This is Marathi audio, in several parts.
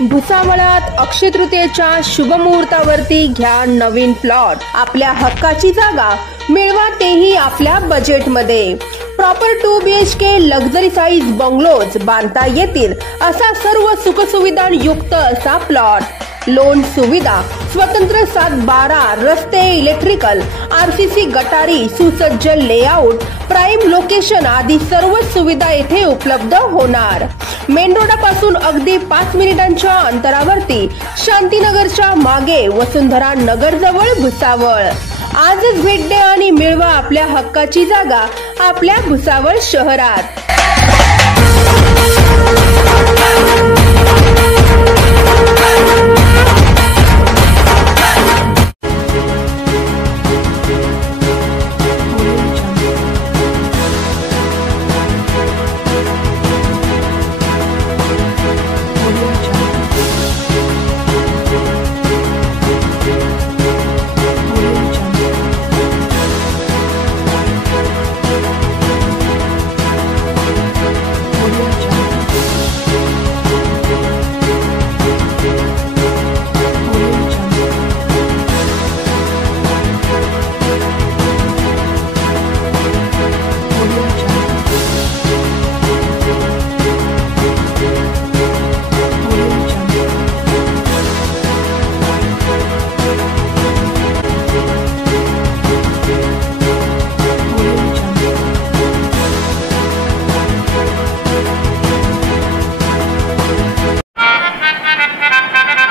भुसावळात अक्षय तृतीयेच्या शुभमुहूर्तावरती घ्या नवीन प्लॉट। आपल्या हक्काची जागा मिळवा, तेही आपल्या बजेटमध्ये। Proper 2 BHK luxury size bungalows बांधता येतील असा सर्व सुखसुविधा युक्त असा प्लॉट। लोन सुविधा, स्वतंत्र 7-12 रस्ते, इलेक्ट्रिकल, RCC गटारी, सुसज्ज लेआउट, प्राइम लोकेशन आदी सर्व सुविधा येथे उपलब्ध होणार। मेन रोडापासून अगदी 5 मिनिटांच्या अंतरावरती, शांतीनगरच्या मागे, वसुंधरा नगर जवळ भुसावळ। आजच भेट द्या आणि मिळवा आपल्या हक्काची जागा आपल्या भुसावळ शहरात।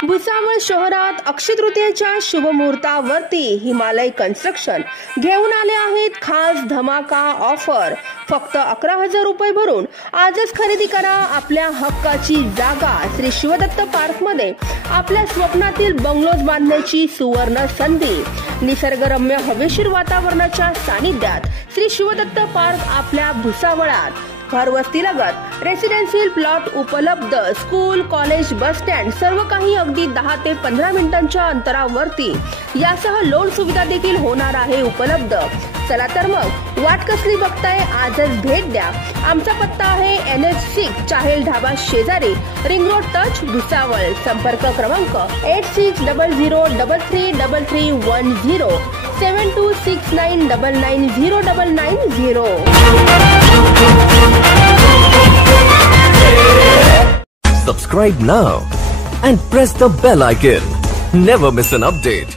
भुसावळ शहरात अक्षय तृतीयेच्या शुभमुहूर्तावरती हिमालय कन्स्ट्रक्शन घेऊन आले आहेत खास धमाका ऑफर। फक्त 11,000 रुपये भरून आजच खरेदी करा आपल्या हक्काची जागा। श्री शिवदत्त पार्क मध्ये आपल्या स्वप्नातील बंगलोज बांधण्याची सुवर्ण संधी। निसर्गरम्य हवेशीर वातावरणाच्या सानिध्यात श्री शिवदत्त पार्क आपल्या भुसावळात। घरवस्तीलगत रेसिडेन्शियल प्लॉट उपलब्ध, स्कूल, कॉलेज, बस स्टँड सर्व काही अगदी 10 ते 15 मिनिटांच्या अंतरावरती। यासह लोन सुविधा देखील होणार आहे उपलब्ध। चला तर मग वाट कसली बघताय, आजच भेट द्या। आमचा पत्ता आहे NH6 चाहेल ढाबा शेजारी, रिंग रोड टच भुसावळ। संपर्क क्रमांक 8600333310 7269990990। Subscribe now and press the bell icon. Never miss an update.